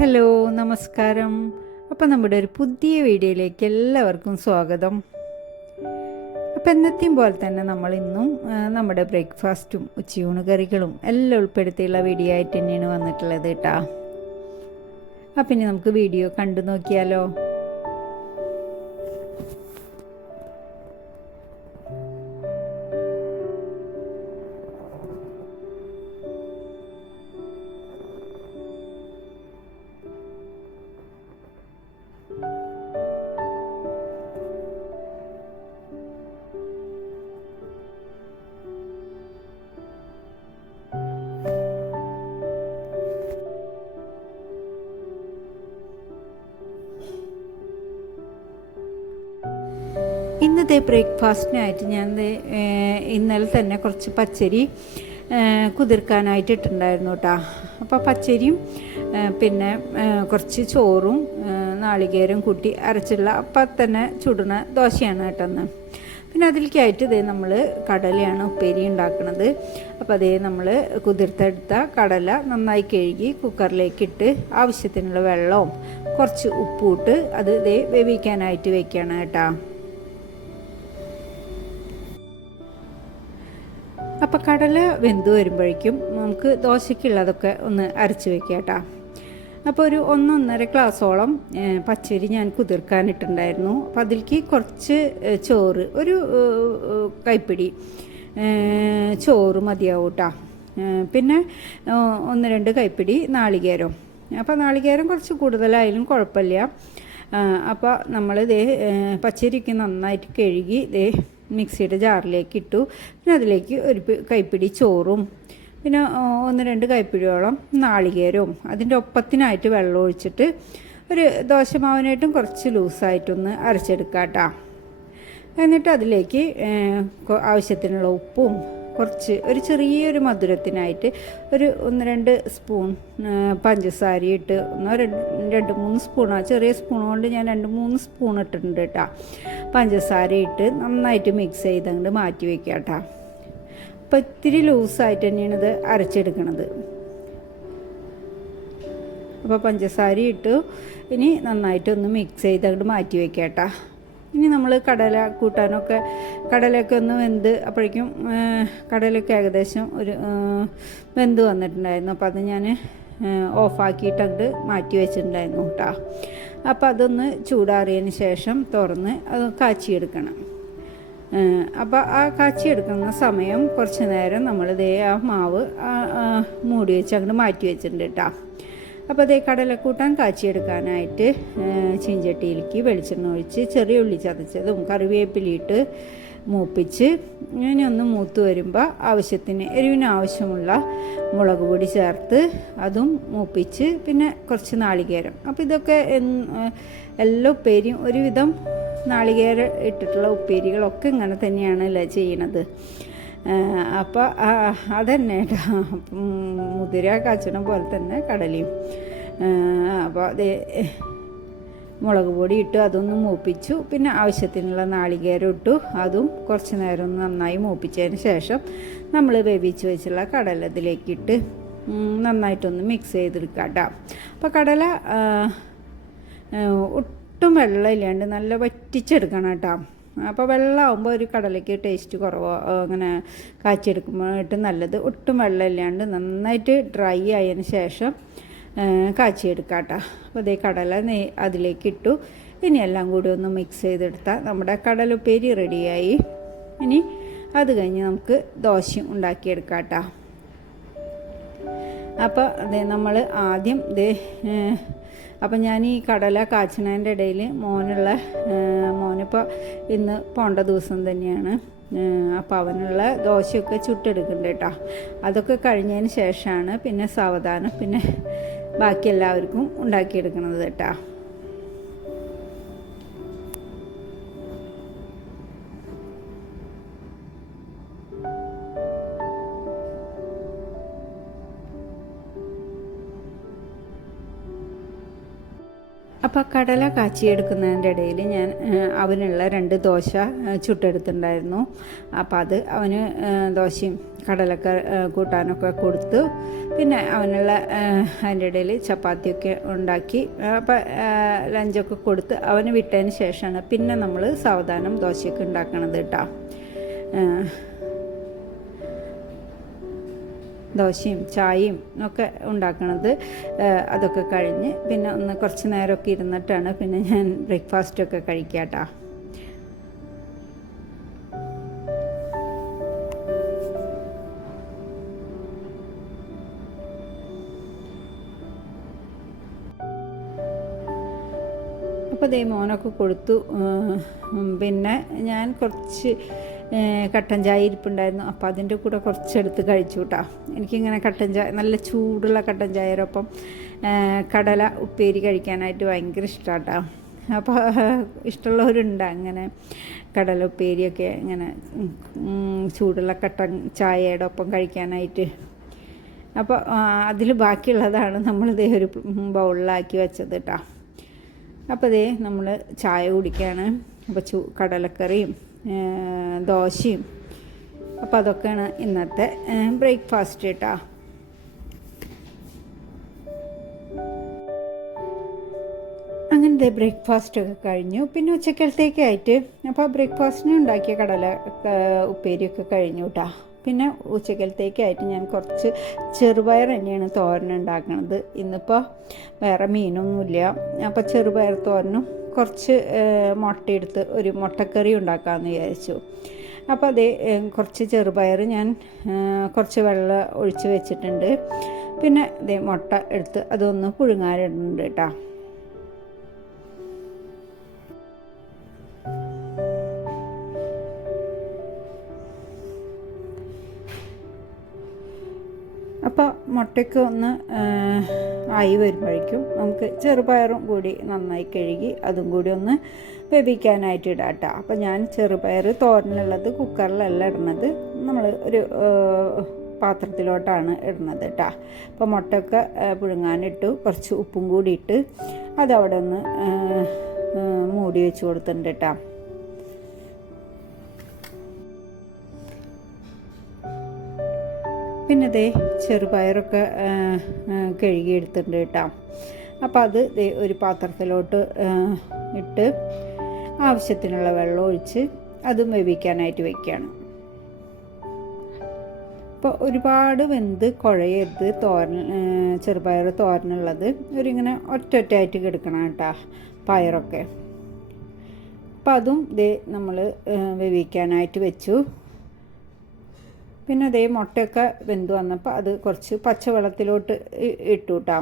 Hello നമസ്കാരം. അപ്പം നമ്മുടെ ഒരു പുതിയ വീഡിയോയിലേക്ക് എല്ലാവർക്കും സ്വാഗതം. അപ്പം എന്നത്തെയും പോലെ തന്നെ നമ്മൾ ഇന്നും നമ്മുടെ ബ്രേക്ക്ഫാസ്റ്റും ഉച്ചയൂണ് കറികളും എല്ലാം ഉൾപ്പെടുത്തിയുള്ള വീഡിയോ ആയിട്ട് തന്നെയാണ് വന്നിട്ടുള്ളത് കേട്ടോ. അപ്പം ഇനി നമുക്ക് വീഡിയോ കണ്ടു നോക്കിയാലോ? ഇന്നത്തെ ബ്രേക്ക്ഫാസ്റ്റിനായിട്ട് ഞാൻ ഇന്നലെ തന്നെ കുറച്ച് പച്ചരി കുതിർക്കാനായിട്ട് ഇട്ടിട്ടുണ്ടായിരുന്നു കേട്ടോ അപ്പോൾ പച്ചരിയും പിന്നെ കുറച്ച് ചോറും നാളികേരം കൂട്ടി അരച്ചുള്ള അപ്പം തന്നെ ചുടുന്ന ദോശയാണ് കേട്ടെന്ന് പിന്നെ അതിലേക്കായിട്ട് ഇതേ നമ്മൾ കടലയാണ് ഉപ്പേരി ഉണ്ടാക്കുന്നത് അപ്പോൾ അതേ നമ്മൾ കുതിർത്തെടുത്ത കടല നന്നായി കഴുകി കുക്കറിലേക്ക് ഇട്ട് ആവശ്യത്തിനുള്ള വെള്ളവും കുറച്ച് ഉപ്പും ഇട്ട് അത് ഇതേ വേവിക്കാനായിട്ട് വെക്കുകയാണ് കേട്ടോ. അപ്പോൾ കടല വെന്ത് വരുമ്പോഴേക്കും നമുക്ക് ദോശയ്ക്കുള്ളതൊക്കെ ഒന്ന് അരച്ച് വെക്കാം കേട്ടോ. അപ്പോൾ ഒരു ഒന്നൊന്നര ഗ്ലാസ്സോളം പച്ചരി ഞാൻ കുതിർക്കാനിട്ടുണ്ടായിരുന്നു. അപ്പോൾ അതിലേക്ക് കുറച്ച് ചോറ് ഒരു കൈപ്പിടി ചോറ് മതിയാവും കേട്ടോ. പിന്നെ ഒന്ന് രണ്ട് കൈപ്പിടി നാളികേരം. അപ്പോൾ നാളികേരം കുറച്ച് കൂടുതലായാലും കുഴപ്പമില്ല. അപ്പോൾ നമ്മൾ ഇതേ പച്ചരിക്ക് നന്നായിട്ട് കഴുകി ഇതേ മിക്സിയുടെ ജാറിലേക്ക് ഇട്ടു പിന്നെ അതിലേക്ക് ഒരു കൈപ്പിടി ചോറും പിന്നെ ഒന്ന് രണ്ട് കൈപ്പിടിയോളം നാളികേരവും അതിന്റെ ഒപ്പത്തിനായിട്ട് വെള്ളം ഒഴിച്ചിട്ട് ഒരു ദോശമാവിനായിട്ടും കുറച്ച് ലൂസായിട്ടൊന്ന് അരച്ചെടുക്കാം കേട്ടോ എന്നിട്ട് അതിലേക്ക് ആവശ്യത്തിനുള്ള ഉപ്പും കുറച്ച് ഒരു ചെറിയൊരു മധുരത്തിനായിട്ട് ഒരു ഒന്ന് രണ്ട് സ്പൂൺ പഞ്ചസാര ഇട്ട് ഒന്നോ രണ്ട് മൂന്ന് സ്പൂണോ ചെറിയ സ്പൂൺ കൊണ്ട് ഞാൻ രണ്ട് മൂന്ന് സ്പൂൺ ഇട്ടിട്ടുണ്ട് കേട്ടോ. പഞ്ചസാര ഇട്ട് നന്നായിട്ട് മിക്സ് ചെയ്തങ്ങോട്ട് മാറ്റി വെക്കുക കേട്ടോ. അപ്പോൾ ഇത്തിരി ലൂസായിട്ട് തന്നെയാണ് ഇത് അരച്ചെടുക്കണത്. അപ്പോൾ പഞ്ചസാര ഇട്ടു. ഇനി നന്നായിട്ടൊന്ന് മിക്സ് ചെയ്ത് അങ്ങോട്ട് മാറ്റി വെക്കാം കേട്ടോ. ഇനി നമ്മൾ കടല കൂട്ടാനൊക്കെ കടലയൊക്കെ ഒന്ന് വെന്ത് അപ്പോഴേക്കും കടലൊക്കെ ഏകദേശം ഒരു വെന്ത് വന്നിട്ടുണ്ടായിരുന്നു. അപ്പോൾ അത് ഞാൻ ഓഫാക്കിയിട്ട് അത് മാറ്റി വെച്ചിട്ടുണ്ടായിരുന്നു കേട്ടോ അപ്പോൾ അതൊന്ന് ചൂടാറിയതിന് ശേഷം തുറന്ന് അത് കാച്ചിയെടുക്കണം. അപ്പോൾ ആ കാച്ചിയെടുക്കുന്ന സമയം കുറച്ച് നേരം നമ്മൾ ദേ ആ മാവ് മൂടി വെച്ച് അങ്ങോട്ട് മാറ്റി വെച്ചിട്ടുണ്ട് കേട്ടോ അപ്പോൾ അതേ കടലക്കൂട്ടാൻ കാച്ചിയെടുക്കാനായിട്ട് ചീഞ്ചട്ടിയിലേക്ക് വെളിച്ചെണ്ണ ഒഴിച്ച് ചെറിയ ഉള്ളി ചതച്ചതും കറിവേപ്പിലിട്ട് മൂപ്പിച്ച് ഇങ്ങനെ ഒന്ന് മൂത്ത് വരുമ്പോൾ ആവശ്യത്തിന് എരിവിന് ആവശ്യമുള്ള മുളക് പൊടി ചേർത്ത് അതും മൂപ്പിച്ച് പിന്നെ കുറച്ച് നാളികേരം. അപ്പോൾ ഇതൊക്കെ എല്ലാ ഉപ്പേരിയും ഒരുവിധം നാളികേരം ഇട്ടിട്ടുള്ള ഉപ്പേരികളൊക്കെ ഇങ്ങനെ തന്നെയാണല്ലേ ചെയ്യണത്. അപ്പോൾ അതന്നെ കേട്ടോ. മുതിര കാച്ചണം പോലെ തന്നെ കടലയും. അപ്പോൾ അത് മുളക് പൊടി ഇട്ട് അതൊന്ന് മൂപ്പിച്ചു. പിന്നെ ആവശ്യത്തിനുള്ള നാളികേരം ഇട്ടു. അതും കുറച്ച് നേരം ഒന്ന് നന്നായി മൂപ്പിച്ചതിന് ശേഷം നമ്മൾ വേവിച്ച് വെച്ചുള്ള കടല ഇതിലേക്ക് ഇട്ട് നന്നായിട്ടൊന്ന് മിക്സ് ചെയ്തെടുക്കുക കേട്ടോ. അപ്പോൾ കടല ഒട്ടും വെള്ളം ഇല്ലാണ്ട് നല്ല വറ്റിച്ചെടുക്കണം കേട്ടോ. അപ്പോൾ വെള്ളമാകുമ്പോൾ ഒരു കടലയ്ക്ക് ടേസ്റ്റ് കുറവോ അങ്ങനെ കാച്ചിയെടുക്കുമ്പോഴായിട്ട് നല്ലത്. ഒട്ടും വെള്ളമില്ലാണ്ട് നന്നായിട്ട് ഡ്രൈ ആയതിന് ശേഷം കാച്ചിയെടുക്കാം കേട്ടോ അപ്പോൾ അതേ കടല നെയ് അതിലേക്ക് ഇട്ടു ഇനി എല്ലാം കൂടി ഒന്ന് മിക്സ് ചെയ്തെടുത്താൽ നമ്മുടെ കടലുപ്പേരി റെഡിയായി. ഇനി അത് കഴിഞ്ഞ് നമുക്ക് ദോശയും ഉണ്ടാക്കിയെടുക്കാം കേട്ടോ അപ്പോൾ നമ്മൾ ആദ്യം ദേ അപ്പം ഞാൻ ഈ കടല കാച്ചണതിന്റെ ഇടയിൽ മോനുള്ള മോനിപ്പോൾ ഇന്ന് പോണ്ട ദിവസം തന്നെയാണ്. അപ്പോൾ അവനുള്ള ദോശയൊക്കെ ചുട്ടെടുക്കുന്നുണ്ട് കേട്ടോ അതൊക്കെ കഴിഞ്ഞതിന് ശേഷമാണ് പിന്നെ സാവധാനം പിന്നെ ബാക്കി എല്ലാവർക്കും ഉണ്ടാക്കിയെടുക്കുന്നത് കേട്ടോ അപ്പോൾ കടല കാച്ചിയെടുക്കുന്നതിന്റെ ഇടയിൽ ഞാൻ അവനുള്ള രണ്ട് ദോശ ചുട്ടെടുത്തിട്ടുണ്ടായിരുന്നു. അപ്പോൾ അത് അവന് ദോശയും കടലൊക്കെ കൂട്ടാനൊക്കെ കൊടുത്തു. പിന്നെ അവനുള്ള അതിന്റെ ഇടയിൽ ചപ്പാത്തിയൊക്കെ ഉണ്ടാക്കി അപ്പോൾ ലഞ്ചൊക്കെ കൊടുത്ത് അവന് വിട്ടതിന് ശേഷമാണ് പിന്നെ നമ്മൾ സാവധാനം ദോശയൊക്കെ ഉണ്ടാക്കണത് കേട്ടോ ദോശയും ചായയും ഒക്കെ ഉണ്ടാക്കണത് അതൊക്കെ കഴിഞ്ഞ് പിന്നെ ഒന്ന് കുറച്ച് നേരമൊക്കെ ഇരുന്നിട്ടാണ് പിന്നെ ഞാൻ ബ്രേക്ക്ഫാസ്റ്റൊക്കെ കഴിക്കാട്ടോ അപ്പോൾ ദേ മോനൊക്കെ കൊടുത്തു പിന്നെ ഞാൻ കുറച്ച് കട്ടൻ ചായ ഇരിപ്പുണ്ടായിരുന്നു. അപ്പോൾ അതിന്റെ കൂടെ കുറച്ചെടുത്ത് കഴിച്ചു കേട്ടോ എനിക്കിങ്ങനെ കട്ടൻ ചായ നല്ല ചൂടുള്ള കട്ടൻ ചായയോടൊപ്പം ഏഹ്, കടല ഉപ്പേരി കഴിക്കാനായിട്ട് ഭയങ്കര ഇഷ്ടമാട്ടോ അപ്പോൾ ഇഷ്ടമുള്ളവരുണ്ട് അങ്ങനെ. കടല ഉപ്പേരിയൊക്കെ ഇങ്ങനെ ചൂടുള്ള കട്ടൻ ചായയുടെ ഒപ്പം കഴിക്കാനായിട്ട് അപ്പോൾ അതിൽ ബാക്കിയുള്ളതാണ് നമ്മളിതേ ഒരു ബൗളിലാക്കി വെച്ചത് കേട്ടോ അപ്പോൾ ഇതേ നമ്മൾ ചായ കുടിക്കുകയാണ് അപ്പോൾ ചൂ കടലക്കറിയും ദോശയും. അപ്പോൾ അതൊക്കെയാണ് ഇന്നത്തെ ബ്രേക്ക്ഫാസ്റ്റ് കേട്ടോ അങ്ങനത്തെ ബ്രേക്ക്ഫാസ്റ്റ് ഒക്കെ കഴിഞ്ഞു. പിന്നെ ഉച്ചക്കലത്തേക്കായിട്ട് അപ്പോൾ ബ്രേക്ക്ഫാസ്റ്റിന് ഉണ്ടാക്കിയ കടല ഉപ്പേരിയൊക്കെ കഴിഞ്ഞു കേട്ടോ പിന്നെ ഉച്ചക്കലത്തേക്കായിട്ട് ഞാൻ കുറച്ച് ചെറുപയർ തന്നെയാണ് തോരൻ ഉണ്ടാക്കുന്നത് ഇന്നിപ്പോൾ വേറെ മീനൊന്നുമില്ല. അപ്പോൾ ചെറുപയർ തോരനും കുറച്ച് മുട്ടയെടുത്ത് ഒരു മുട്ടക്കറി ഉണ്ടാക്കാമെന്ന് വിചാരിച്ചു. അപ്പോൾ അതേ കുറച്ച് ചെറുപയർ ഞാൻ കുറച്ച് വെള്ളം ഒഴിച്ച് വെച്ചിട്ടുണ്ട്. പിന്നെ ഇതേ മുട്ട എടുത്ത് അതൊന്ന് പുഴുങ്ങാനിടുന്നുണ്ട് കേട്ടോ മുട്ടയ്ക്ക് ഒന്ന് ആയി വരുമ്പോഴേക്കും നമുക്ക് ചെറുപയറും കൂടി നന്നായി കഴുകി അതും കൂടി ഒന്ന് വേവിക്കാനായിട്ട് ഇടാം കേട്ടോ. അപ്പോൾ ഞാൻ ചെറുപയർ തോരനുള്ളത് കുക്കറിലല്ല ഇടുന്നത്. നമ്മൾ ഒരു പാത്രത്തിലോട്ടാണ് ഇടുന്നത് കേട്ടോ. അപ്പോൾ മുട്ടയൊക്കെ പുഴുങ്ങാനിട്ടു കുറച്ച് ഉപ്പും കൂടി ഇട്ട് അതവിടെ ഒന്ന് മൂടി വെച്ച് കൊടുത്തിട്ടുണ്ട് കേട്ടോ. പിന്നെ ദേ ചെറുപയറൊക്കെ കഴുകിയെടുത്തിട്ടുണ്ട് കേട്ടോ. അപ്പോൾ അത് ഒരു പാത്രത്തിലോട്ട് ഇട്ട് ആവശ്യത്തിനുള്ള വെള്ളം ഒഴിച്ച് അതും വേവിക്കാനായിട്ട് വെക്കുകയാണ് ഇപ്പോൾ ഒരുപാട് വെന്ത് കുഴയരുത് തോരൻ ചെറുപയർ തോരനുള്ളത്. ഒരിങ്ങനെ ഒറ്റ ഒറ്റയായിട്ട് കിടക്കണം കേട്ടോ പയറൊക്കെ. അപ്പം അതും ദേ നമ്മൾ വേവിക്കാനായിട്ട് വെച്ചു. പിന്നെ അതേ മുട്ടയൊക്കെ വെന്ത് വന്നപ്പോൾ അത് കുറച്ച് പച്ചവെള്ളത്തിലോട്ട് ഇട്ടു കേട്ടോ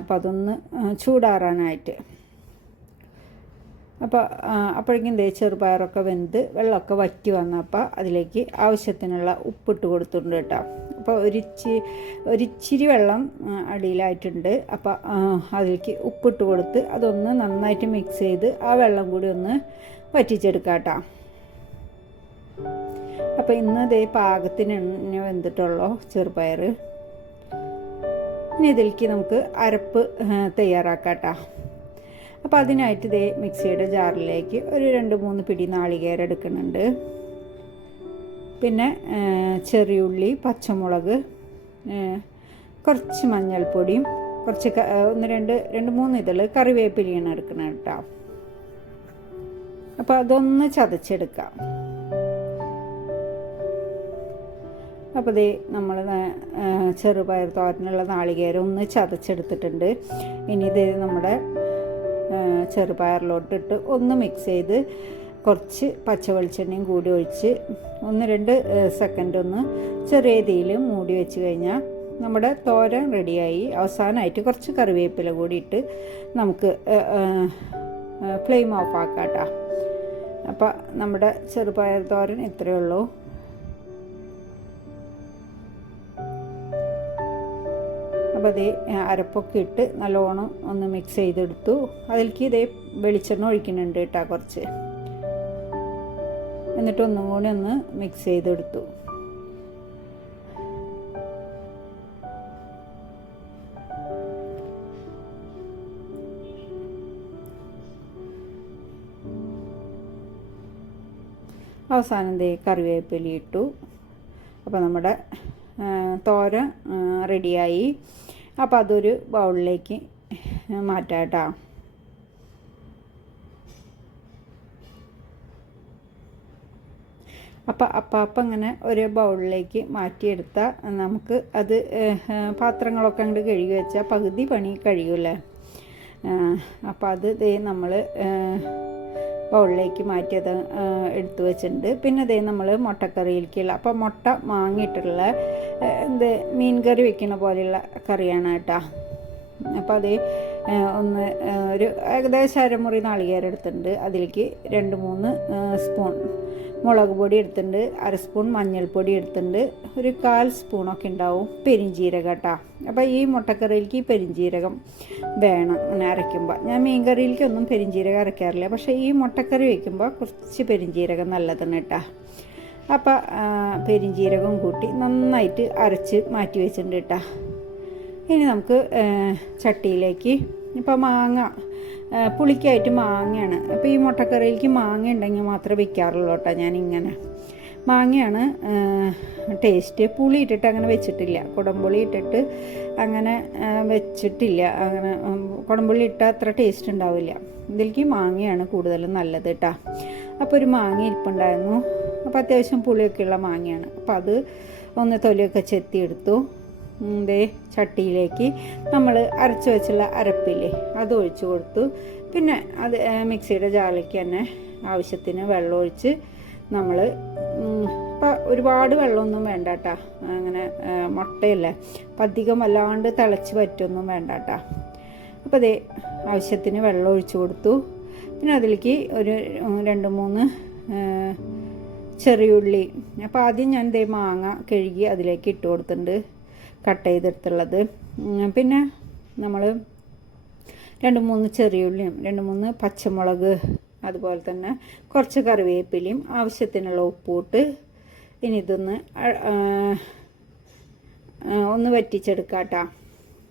അപ്പോൾ അതൊന്ന് ചൂടാറാനായിട്ട്. അപ്പോൾ അപ്പോഴേക്കും ദേ ചെറുപയറൊക്കെ വെന്ത് വെള്ളമൊക്കെ വറ്റി വന്നപ്പോൾ അതിലേക്ക് ആവശ്യത്തിനുള്ള ഉപ്പിട്ട് കൊടുത്തിട്ടുണ്ട് കേട്ടോ. അപ്പോൾ ഒരിച്ചി ഒരിച്ചിരി വെള്ളം അടിയിലായിട്ടുണ്ട്. അപ്പോൾ അതിലേക്ക് ഉപ്പിട്ട് കൊടുത്ത് അതൊന്ന് നന്നായിട്ട് മിക്സ് ചെയ്ത് ആ വെള്ളം കൂടി ഒന്ന് വറ്റിച്ചെടുക്കാം കേട്ടോ അപ്പോൾ ഇന്ന് ഇതേ പാകത്തിന് വെന്തിട്ടുള്ളൂ ചെറുപയർ. ഇനി ഇതിലേക്ക് നമുക്ക് അരപ്പ് തയ്യാറാക്കാം കേട്ടോ അപ്പോൾ അതിനായിട്ട് ഇതേ മിക്സിയുടെ ജാറിലേക്ക് ഒരു രണ്ട് മൂന്ന് പിടി നാളികേരം എടുക്കുന്നുണ്ട്. പിന്നെ ചെറിയ ചെറിയുള്ളി പച്ചമുളക് കുറച്ച് മഞ്ഞൾപ്പൊടിയും കുറച്ച് ഒന്ന് രണ്ട് രണ്ട് മൂന്ന് ഇതൾ കറിവേപ്പിലയാണ് എടുക്കണം കേട്ടോ. അപ്പോൾ അതൊന്ന് ചതച്ചെടുക്കാം. അപ്പോൾ ദേ നമ്മൾ ചെറുപയർ തോരനുള്ള നാളികേരം ഒന്ന് ചതച്ചെടുത്തിട്ടുണ്ട്. ഇനി ഇത് നമ്മുടെ ചെറുപയറിലോട്ടിട്ട് ഒന്ന് മിക്സ് ചെയ്ത് കുറച്ച് പച്ച വെളിച്ചെണ്ണയും കൂടി ഒഴിച്ച് ഒന്ന് രണ്ട് സെക്കൻഡ് ഒന്ന് ചെറിയ തീയിൽ മൂടി വെച്ച് കഴിഞ്ഞാൽ നമ്മുടെ തോരൻ റെഡിയായി അവസാനമായിട്ട് കുറച്ച് കറിവേപ്പില കൂടി ഇട്ട് നമുക്ക് ഫ്ലെയിം ഓഫ് ആക്കാം കേട്ടോ അപ്പോൾ നമ്മുടെ ചെറുപയർ തോരൻ ഇത്രയേ ഉള്ളൂ. അപ്പോൾ അരപ്പൊക്കെ ഇട്ട് നല്ലോണം ഒന്ന് മിക്സ് ചെയ്തെടുത്തു. അതിലേക്ക് ഇതേ വെളിച്ചെണ്ണ ഒഴിക്കുന്നുണ്ട് കേട്ടോ കുറച്ച്. എന്നിട്ട് ഒന്നും കൂടി ഒന്ന് മിക്സ് ചെയ്തെടുത്തു. അവസാനം ദേ കറിവേപ്പില ഇട്ടു. അപ്പോൾ നമ്മുടെ തോര റെഡിയായി അപ്പോൾ അതൊരു ബൗളിലേക്ക് മാറ്റാം കേട്ടോ. അപ്പം അപ്പം അപ്പം ഇങ്ങനെ ഒരു ബൗളിലേക്ക് മാറ്റിയെടുത്താൽ നമുക്ക് അത് പാത്രങ്ങളൊക്കെ അങ്ങോട്ട് കഴുകി വെച്ചാൽ പകുതി പണി കഴിയൂലേ അപ്പം അത് ദേ നമ്മൾ ബൗളിലേക്ക് മാറ്റിയത് എടുത്തു വെച്ചിട്ടുണ്ട്. പിന്നെ ദേ നമ്മൾ മുട്ടക്കറിയിലേക്കുള്ള അപ്പം മുട്ട വാങ്ങിയിട്ടുള്ള എന്ത് മീൻ കറി വെക്കുന്ന പോലെയുള്ള കറിയാണ് കേട്ടോ. അപ്പോൾ അത് ഒന്ന് ഒരു ഏകദേശം അരമുറി നാളികേരം എടുത്തിട്ടുണ്ട്. അതിലേക്ക് രണ്ട് മൂന്ന് സ്പൂൺ മുളക് പൊടി എടുത്തിട്ടുണ്ട്. അര സ്പൂൺ മഞ്ഞൾപ്പൊടി എടുത്തിട്ടുണ്ട്. ഒരു കാൽ സ്പൂണൊക്കെ ഉണ്ടാവും പെരിഞ്ജീരകം കേട്ടോ. അപ്പോൾ ഈ മുട്ടക്കറിയിലേക്ക് പെരിഞ്ജീരകം വേണം അങ്ങനെ അരയ്ക്കുമ്പോൾ ഞാൻ മീൻ പെരിഞ്ജീരകം അരയ്ക്കാറില്ല. പക്ഷേ ഈ മുട്ടക്കറി വയ്ക്കുമ്പോൾ കുറച്ച് പെരിഞ്ജീരകം നല്ലതാണ് കേട്ടോ. അപ്പോൾ പെരിഞ്ജീരകം കൂട്ടി നന്നായിട്ട് അരച്ച് മാറ്റി വെച്ചിട്ടുണ്ട് കേട്ടോ ഇനി നമുക്ക് ചട്ടിയിലേക്ക് ഇപ്പോൾ മാങ്ങ പുളിക്കായിട്ട് മാങ്ങയാണ്. അപ്പോൾ ഈ മുട്ടക്കറിയിലേക്ക് മാങ്ങ ഉണ്ടെങ്കിൽ മാത്രമേ വയ്ക്കാറുള്ളൂ കേട്ടോ ഞാനിങ്ങനെ. മാങ്ങയാണ് ടേസ്റ്റ്. പുളി ഇട്ടിട്ട് അങ്ങനെ വെച്ചിട്ടില്ല. കുടംപുളി ഇട്ടിട്ട് അങ്ങനെ വെച്ചിട്ടില്ല. അങ്ങനെ കുടംപുളി ഇട്ടാൽ അത്ര ടേസ്റ്റ് ഉണ്ടാവില്ല. ഇതിലേക്ക് മാങ്ങയാണ് കൂടുതലും നല്ലത് കേട്ടോ അപ്പോൾ ഒരു മാങ്ങ ഇരിപ്പുണ്ടായിരുന്നു. അപ്പോൾ അത്യാവശ്യം പുളിയൊക്കെയുള്ള മാങ്ങയാണ്. അപ്പോൾ അത് ഒന്ന് തൊലിയൊക്കെ ചെത്തിയെടുത്തു. ദേ ചട്ടിയിലേക്ക് നമ്മൾ അരച്ച് വെച്ചുള്ള അരപ്പില്ലേ അത് ഒഴിച്ചു കൊടുത്തു. പിന്നെ അത് മിക്സിയുടെ ജാറിലേക്ക് തന്നെ ആവശ്യത്തിന് വെള്ളം ഒഴിച്ച് നമ്മൾ ഇപ്പം ഒരുപാട് വെള്ളമൊന്നും വേണ്ട കേട്ടോ അങ്ങനെ മുട്ടയല്ല. അപ്പം അധികം വല്ലാണ്ട് തിളച്ച് പറ്റൊന്നും വേണ്ട കേട്ടോ അപ്പോൾ അതേ ആവശ്യത്തിന് വെള്ളം ഒഴിച്ചു കൊടുത്തു. പിന്നെ അതിലേക്ക് ഒരു രണ്ട് മൂന്ന് ചെറിയുള്ളി. അപ്പോൾ ആദ്യം ഞാൻ ദേ മാങ്ങ കഴുകി അതിലേക്ക് ഇട്ട് കൊടുത്തിട്ടുണ്ട്. കട്ട് ചെയ്തെടുത്തുള്ളത്. പിന്നെ നമ്മൾ രണ്ട് മൂന്ന് ചെറിയുള്ളിയും രണ്ട് മൂന്ന് പച്ചമുളക് അതുപോലെ തന്നെ കുറച്ച് കറിവേപ്പിലയും ആവശ്യത്തിനുള്ള ഉപ്പൂട്ട് ഇനി ഇതൊന്ന് ഒന്ന് വറ്റിച്ചെടുക്കാം കേട്ടോ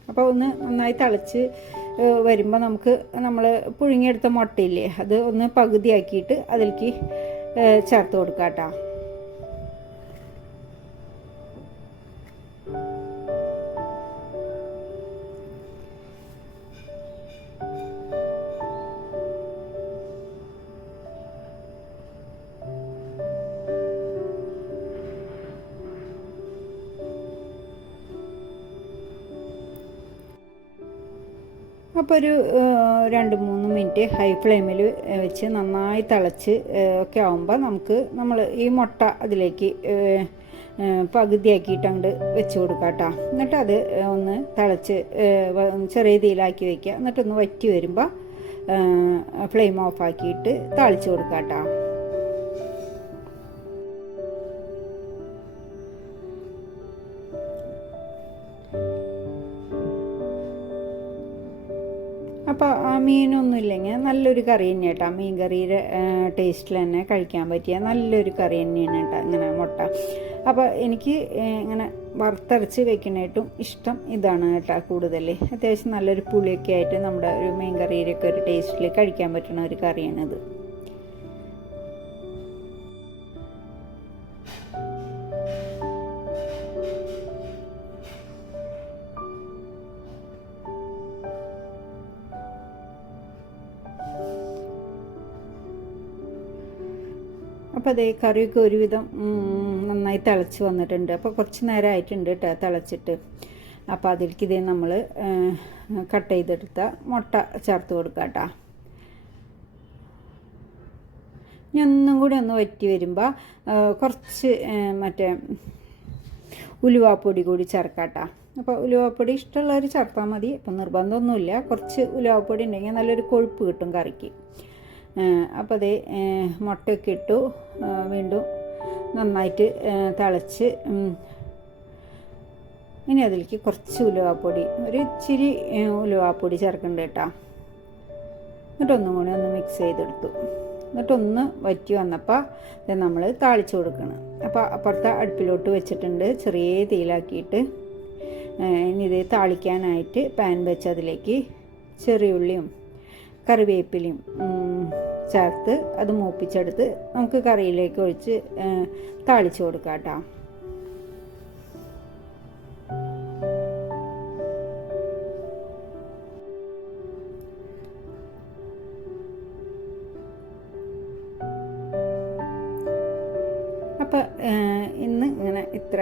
അപ്പോൾ ഒന്ന് നന്നായി തിളച്ച് വരുമ്പോൾ നമുക്ക് നമ്മൾ പുഴുങ്ങിയെടുത്ത മുട്ടയില്ലേ അത് ഒന്ന് പകുതിയാക്കിയിട്ട് അതിലേക്ക് ചേർത്ത് കൊടുക്കാം കേട്ടോ അപ്പോൾ ഒരു രണ്ട് മൂന്ന് മിനിറ്റ് ഹൈ ഫ്ലെയിമിൽ വെച്ച് നന്നായി തിളച്ച് ഒക്കെ ആകുമ്പോൾ നമുക്ക് നമ്മൾ ഈ മുട്ട അതിലേക്ക് പകുതിയാക്കിയിട്ട് വെച്ച് കൊടുക്കാം കേട്ടോ എന്നിട്ട് അത് ഒന്ന് തിളച്ച് ചെറിയ തീയിലാക്കി വെക്കുക എന്നിട്ടൊന്ന് വറ്റി വരുമ്പോൾ ഫ്ലെയിം ഓഫാക്കിയിട്ട് താളിച്ച് കൊടുക്കാം കേട്ടോ മീനൊന്നും ഇല്ലെങ്കിൽ നല്ലൊരു കറി തന്നെ കേട്ടോ മീൻ കറിയുടെ ടേസ്റ്റിൽ തന്നെ കഴിക്കാൻ പറ്റിയ നല്ലൊരു കറി തന്നെയാണ് കേട്ടോ ഇങ്ങനെ മുട്ട. അപ്പോൾ എനിക്ക് ഇങ്ങനെ വറുത്തരച്ച് വെക്കുന്നതായിട്ടും ഇഷ്ടം ഇതാണ് കേട്ടോ കൂടുതൽ അത്യാവശ്യം നല്ലൊരു പുളിയൊക്കെ ആയിട്ട് നമ്മുടെ ഒരു മീൻ കറിയിലൊക്കെ ഒരു ടേസ്റ്റിൽ കഴിക്കാൻ പറ്റുന്ന ഒരു കറിയാണിത്. അതേ കറിയൊക്കെ ഒരുവിധം നന്നായി തിളച്ച് വന്നിട്ടുണ്ട്. അപ്പോൾ കുറച്ച് നേരം ആയിട്ടുണ്ട് കേട്ടോ തിളച്ചിട്ട്. അപ്പോൾ അതിലേക്ക് ഇതേ നമ്മൾ കട്ട് ചെയ്തെടുത്ത മുട്ട ചേർത്ത് കൊടുക്കുക കേട്ടോ ഇനി ഒന്നും കൂടി ഒന്ന് വറ്റി വരുമ്പോൾ കുറച്ച് മറ്റേ ഉലുവാപ്പൊടി കൂടി ചേർക്കാം കേട്ടോ അപ്പോൾ ഉലുവാപ്പൊടി ഇഷ്ടമുള്ളവർ ചേർത്താൽ മതി. ഇപ്പം നിർബന്ധമൊന്നുമില്ല. കുറച്ച് ഉലുവാപ്പൊടി ഉണ്ടെങ്കിൽ നല്ലൊരു കൊഴുപ്പ് കിട്ടും കറിക്ക്. അപ്പോൾ അത് മുട്ടയൊക്കെ ഇട്ടു വീണ്ടും നന്നായിട്ട് തിളച്ച് ഇനി അതിലേക്ക് കുറച്ച് ഉലുവാപ്പൊടി ഒരു ഇച്ചിരി ഉലുവാപ്പൊടി ചേർക്കണ്ട കേട്ടോ. എന്നിട്ടൊന്നും കൂടി ഒന്ന് മിക്സ് ചെയ്തെടുത്തു. എന്നിട്ടൊന്ന് വറ്റി വന്നപ്പോൾ ഇത് നമ്മൾ താളിച്ചു കൊടുക്കണം. അപ്പോൾ അപ്പുറത്തെ അടുപ്പിലോട്ട് വെച്ചിട്ടുണ്ട് ചെറിയ തീയിലാക്കിയിട്ട് ഇനി ഇത് താളിക്കാനായിട്ട് പാൻ വെച്ച് അതിലേക്ക് ചെറിയുള്ളിയും കറിവേപ്പിലയും ചേർത്ത് അത് മൂപ്പിച്ചെടുത്ത് നമുക്ക് കറിയിലേക്ക് ഒഴിച്ച് താളിച്ചു കൊടുക്കാം കേട്ടോ. അപ്പോൾ ഇന്ന് ഇങ്ങനെ ഇത്ര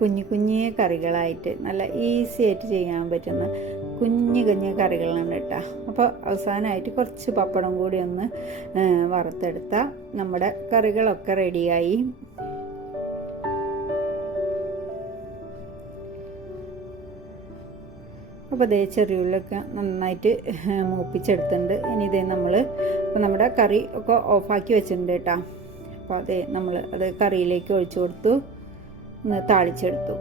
കുഞ്ഞു കുഞ്ഞു കറികളായിട്ട് നല്ല ഈസി ആയിട്ട് ചെയ്യാൻ പറ്റുന്ന കുഞ്ഞു കുഞ്ഞു കറികളാണ് കേട്ടോ. അപ്പോൾ അവസാനമായിട്ട് കുറച്ച് പപ്പടം കൂടി ഒന്ന് വറുത്തെടുത്താൽ നമ്മുടെ കറികളൊക്കെ റെഡിയായി. അപ്പോൾ ഇതേ ചെറിയുള്ളൊക്കെ നന്നായിട്ട് മൂപ്പിച്ചെടുത്തിട്ടുണ്ട്. ഇനി ഇതേ നമ്മൾ ഇപ്പോൾ നമ്മുടെ കറി ഒക്കെ ഓഫാക്കി വെച്ചിട്ടുണ്ട് കേട്ടോ. അപ്പോൾ അതേ നമ്മൾ അത് കറിയിലേക്ക് ഒഴിച്ചു കൊടുത്തു ഒന്ന് താളിച്ചെടുത്തു.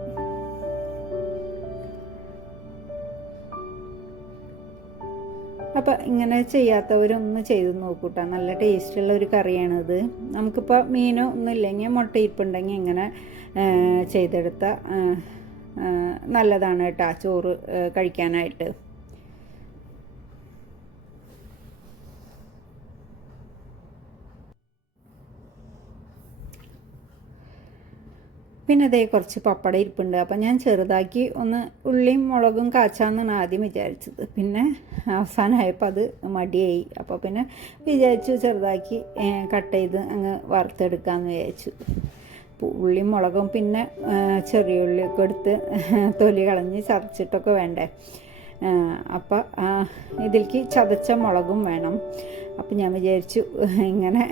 അപ്പോൾ ഇങ്ങനെ ചെയ്യാത്തവരൊന്ന് ചെയ്ത് നോക്കൂട്ടോ. നല്ല ടേസ്റ്റുള്ള ഒരു കറിയാണിത്. നമുക്കിപ്പോൾ മീനോ ഒന്നും ഇല്ലെങ്കിൽ മുട്ട ഇരിപ്പുണ്ടെങ്കിൽ ഇങ്ങനെ ചെയ്തെടുത്ത നല്ലതാണ് കേട്ടോ ചോറ് കഴിക്കാനായിട്ട്. പിന്നെ അതേ കുറച്ച് പപ്പട ഇരിപ്പുണ്ട്. അപ്പം ഞാൻ ചെറുതാക്കി ഒന്ന് ഉള്ളിയും മുളകും കാച്ചാന്നാണ് ആദ്യം വിചാരിച്ചത്. പിന്നെ അവസാനമായപ്പോൾ അത് മടിയായി. അപ്പോൾ പിന്നെ വിചാരിച്ചു ചെറുതാക്കി കട്ട് ചെയ്ത് അങ്ങ് വറുത്തെടുക്കാമെന്ന് വിചാരിച്ചു. ഉള്ളിയും മുളകും പിന്നെ ചെറിയ ഉള്ളിയൊക്കെ എടുത്ത് തൊലി കളഞ്ഞ് ചതച്ചിട്ടൊക്കെ വേണ്ടേ? അപ്പം ഇതിലേക്ക് ചതച്ച മുളകും വേണം. അപ്പം ഞാൻ വിചാരിച്ചു ഇങ്ങനെ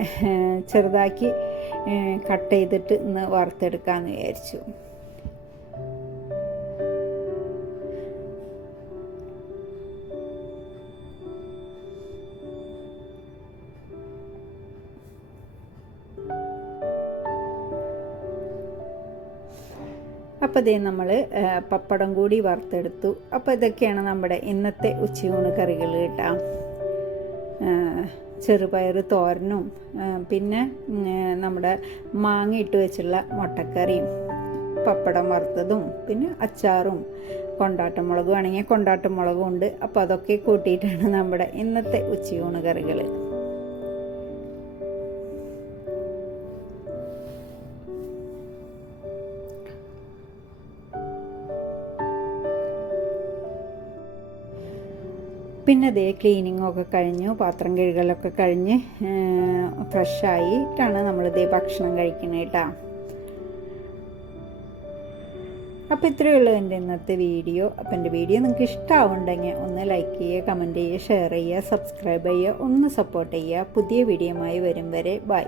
ചെറുതാക്കി കട്ട് ചെയ്തിട്ട് ഇന്ന് വറുത്തെടുക്കാമെന്ന് വിചാരിച്ചു. അപ്പോൾ ഇതേ നമ്മൾ പപ്പടം കൂടി വറുത്തെടുത്തു. അപ്പോൾ ഇതൊക്കെയാണ് നമ്മുടെ ഇന്നത്തെ ഉച്ചയൂണ് കറികൾ കേട്ടോ. ചെറുപയർ തോരനും പിന്നെ നമ്മുടെ മാങ്ങ ഇട്ട് വെച്ചുള്ള മുട്ടക്കറിയും പപ്പടം വറുത്തതും പിന്നെ അച്ചാറും കൊണ്ടാട്ടമുളകും ആണെങ്കിൽ കൊണ്ടാട്ടമുളകും ഉണ്ട്. അപ്പോൾ അതൊക്കെ കൂട്ടിയിട്ടാണ് നമ്മുടെ ഇന്നത്തെ ഉച്ചയൂണ് കറികൾ പിന്നെ അതേ ക്ലീനിങ്ങൊക്കെ കഴിഞ്ഞു പാത്രം കഴുകലൊക്കെ കഴിഞ്ഞ് ഫ്രഷായിട്ടാണ് നമ്മളിതേ ഭക്ഷണം കഴിക്കുന്നത് കേട്ടോ അപ്പോൾ ഇത്രയേ ഉള്ളൂ എന്റെ ഇന്നത്തെ വീഡിയോ. അപ്പോൾ എന്റെ വീഡിയോ നിങ്ങൾക്ക് ഇഷ്ടമാവുണ്ടെങ്കിൽ ഒന്ന് ലൈക്ക് ചെയ്യുക കമന്റ് ചെയ്യുക ഷെയർ ചെയ്യുക സബ്സ്ക്രൈബ് ചെയ്യുക ഒന്ന് സപ്പോർട്ട് ചെയ്യുക. പുതിയ വീഡിയോയുമായി വരും വരെ ബൈ